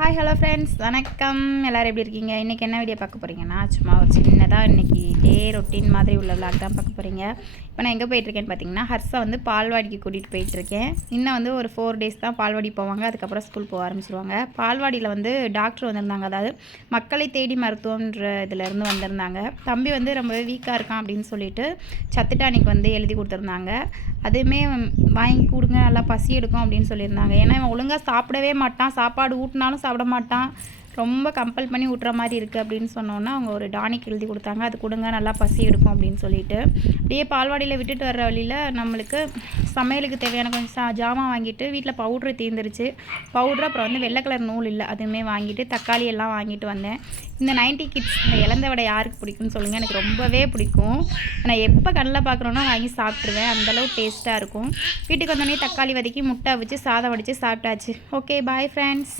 Hi hello friends, வணக்கம். எல்லோரும் எப்படி இருக்கீங்க? இன்றைக்கி என்ன வீடியோ பார்க்க போகிறீங்கன்னா, சும்மா ஒரு சின்னதாக இன்றைக்கி டே ரொட்டீன் மாதிரி உள்ள விளாக் தான் பார்க்க போகிறீங்க. இப்போ நான் எங்கே போயிட்டுருக்கேன்னு பார்த்தீங்கன்னா, ஹர்ஷா வந்து பால்வாடிக்கு கூட்டிகிட்டு போயிட்டுருக்கேன். இன்னும் வந்து ஒரு 4 டேஸ் தான் பால்வாடி போவாங்க. அதுக்கப்புறம் ஸ்கூல் போக ஆரம்பிச்சிருவாங்க. பால்வாடியில் வந்து டாக்டர் வந்திருந்தாங்க. அதாவது மக்களை தேடி மருத்துவன்ற இதிலேருந்து வந்திருந்தாங்க. தம்பி வந்து ரொம்பவே வீக்காக இருக்கான் அப்படின்னு சொல்லிட்டு சத்து டானிக் வந்து எழுதி கொடுத்துருந்தாங்க. அதுவுமே வாங்கி கொடுங்க, நல்லா பசி எடுக்கும் அப்படின்னு சொல்லியிருந்தாங்க. ஏன்னா இவன் ஒழுங்காக சாப்பிடவே மாட்டான். சாப்பாடு ஊட்டினாலும் சாப்பிட மாட்டான். ரொம்ப கம்பல் பண்ணி ஊட்டுற மாதிரி இருக்குது அப்படின்னு சொன்னோன்னா அவங்க ஒரு டானிக் எழுதி கொடுத்தாங்க. அது கொடுங்க, நல்லா பசி எடுக்கும் அப்படின்னு சொல்லிட்டு அப்படியே பால்வாடியில் விட்டுட்டு வர்ற வழியில் நம்மளுக்கு சமையலுக்கு தேவையான கொஞ்சம் ஜாமான் வாங்கிட்டு வீட்டில் பவுட்ரு தீர்ந்துருச்சு. பவுட்ரு அப்புறம் வந்து வெள்ளை கலர் நூல் இல்லை, அதுவுமே வாங்கிட்டு தக்காளி எல்லாம் வாங்கிட்டு வந்தேன். இந்த 90 கிட்ஸ் இந்த இலந்த வடை யாருக்கு பிடிக்கும்னு சொல்லுங்கள். எனக்கு ரொம்பவே பிடிக்கும். நான் எப்போ கண்ணில் பார்க்குறோன்னா வாங்கி சாப்பிட்ருவேன். அந்தளவு டேஸ்ட்டாக இருக்கும். வீட்டுக்கு வந்தோடனே தக்காளி வதக்கி முட்டை வச்சு சாதம் வடித்து சாப்பிட்டாச்சு. Okay, bye friends.